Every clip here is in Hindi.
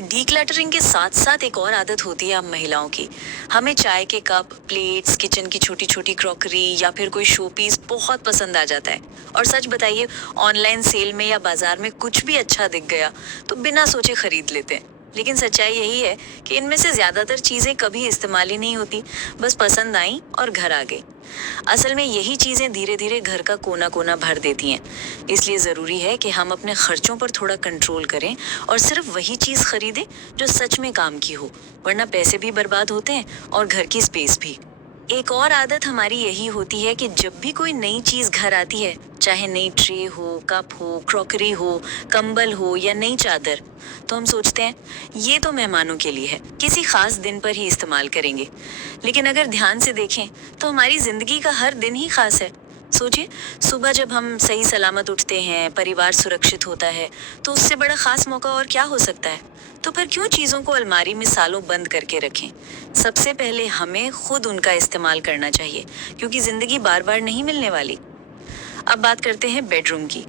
डीक्लटरिंग के साथ साथ एक और आदत होती है हम महिलाओं की। हमें चाय के कप, प्लेट्स, किचन की छोटी छोटी क्रॉकरी या फिर कोई शो पीस बहुत पसंद आ जाता है। और सच बताइए, ऑनलाइन सेल में या बाजार में कुछ भी अच्छा दिख गया तो बिना सोचे खरीद लेते हैं। लेकिन सच्चाई यही है कि इनमें से ज्यादातर चीजें कभी इस्तेमाल ही नहीं होती, बस पसंद आई और घर आ गई। असल में यही चीजें धीरे धीरे घर का कोना कोना भर देती हैं। इसलिए जरूरी है कि हम अपने खर्चों पर थोड़ा कंट्रोल करें और सिर्फ वही चीज खरीदें जो सच में काम की हो, वरना पैसे भी बर्बाद होते हैं और घर की स्पेस भी। एक और आदत हमारी यही होती है कि जब भी कोई नई चीज घर आती है, चाहे नई ट्रे हो, कप हो, क्रॉकरी हो, कंबल हो या नई चादर, तो हम सोचते हैं ये तो मेहमानों के लिए है, किसी खास दिन पर ही इस्तेमाल करेंगे। लेकिन अगर ध्यान से देखें तो हमारी जिंदगी का हर दिन ही खास है। सोचिए, सुबह जब हम सही सलामत उठते हैं, परिवार सुरक्षित होता है, तो उससे बड़ा खास मौका और क्या हो सकता है। तो फिर क्यों चीजों को अलमारी में सालों बंद करके रखें। सबसे पहले हमें खुद उनका इस्तेमाल करना चाहिए, क्योंकि जिंदगी बार बार नहीं मिलने वाली। अब बात करते हैं बेडरूम की।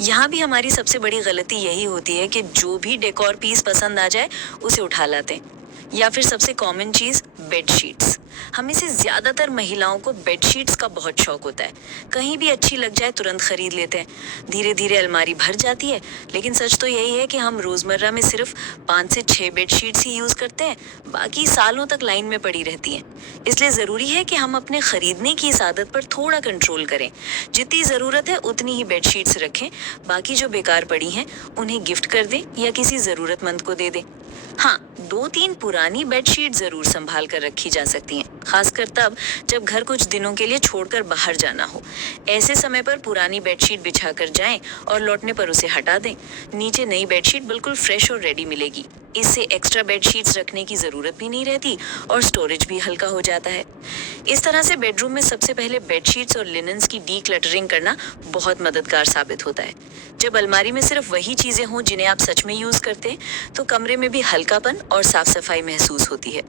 यहाँ भी हमारी सबसे बड़ी गलती यही होती है कि जो भी डेकोर पीस पसंद आ जाए उसे उठा लाते हैं। या फिर सबसे कॉमन चीज, बेडशीट्स। हमें से ज्यादातर महिलाओं को बेडशीट्स का बहुत शौक होता है। कहीं भी अच्छी लग जाए तुरंत खरीद लेते हैं। धीरे धीरे अलमारी भर जाती है। लेकिन सच तो यही है कि हम रोजमर्रा में सिर्फ 5 से 6 बेडशीट्स ही यूज करते हैं, बाकी सालों तक लाइन में पड़ी रहती हैं। इसलिए जरूरी है कि हम अपने खरीदने की इस आदत पर थोड़ा कंट्रोल करें। जितनी जरूरत है उतनी ही बेडशीट्स रखें, बाकी जो बेकार पड़ी हैं उन्हें गिफ्ट कर दें या किसी जरूरतमंद को दे दें। हाँ, 2-3 पुरानी बेडशीट जरूर संभाल कर रखी जा सकती हैं, खासकर तब जब घर कुछ दिनों के लिए छोड़कर बाहर जाना हो। ऐसे समय पर पुरानी बेडशीट बिछा कर जाएं और लौटने पर उसे हटा दें। नीचे नई बेडशीट बिल्कुल फ्रेश और रेडी मिलेगी। इससे एक्स्ट्रा बेडशीट्स रखने की जरूरत भी नहीं रहती और स्टोरेज भी हल्का हो जाता है। इस तरह से बेडरूम में सबसे पहले बेडशीट्स और लिनन्स की डीक्लटरिंग करना बहुत मददगार साबित होता है। जब अलमारी में सिर्फ वही चीजें हों जिन्हें आप सच में यूज करते हैं, तो कमरे में भी हल्कापन और साफ सफाई महसूस होती है।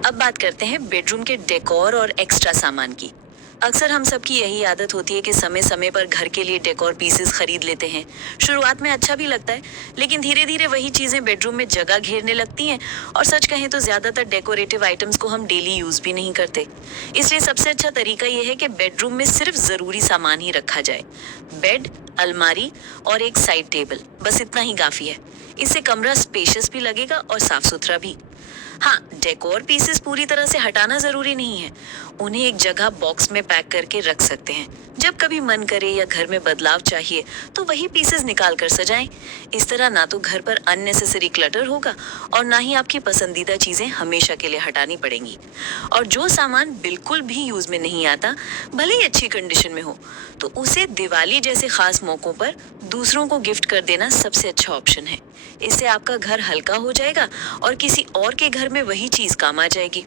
अब बात करते हैं बेडरूम के डेकोर और एक्स्ट्रा सामान की। अक्सर हम सबकी यही आदत होती है कि समय समय पर घर के लिए डेकोर पीसेस खरीद लेते हैं। शुरुआत में अच्छा भी लगता है, लेकिन धीरे धीरे वही चीजें बेडरूम में जगह घेरने लगती हैं और सच कहें तो ज्यादातर डेकोरेटिव आइटम्स को हम डेली यूज भी नहीं करते। इसलिए सबसे अच्छा तरीका यह है कि बेडरूम में सिर्फ जरूरी सामान ही रखा जाए। बेड, अलमारी और एक साइड टेबल, बस इतना ही काफी है। इससे कमरा स्पेशियस भी लगेगा और साफ सुथरा भी। हाँ, डेकोर पीसेस पूरी तरह से हटाना जरूरी नहीं है। उन्हें एक जगह बॉक्स में पैक करके रख सकते हैं। जब कभी मन करे या घर में बदलाव चाहिए तो वही पीसेस निकाल कर सजाएं। इस तरह ना तो घर पर अननेसेसरी क्लटर होगा और ना ही आपकी पसंदीदा चीजें हमेशा के लिए हटानी पड़ेंगी। और जो सामान बिल्कुल भी यूज में नहीं आता, भले ही अच्छी कंडीशन में हो, तो उसे दिवाली जैसे खास मौकों पर दूसरों को गिफ्ट कर देना सबसे अच्छा ऑप्शन है। इससे आपका घर हल्का हो जाएगा और किसी और के घर में वही चीज काम आ जाएगी।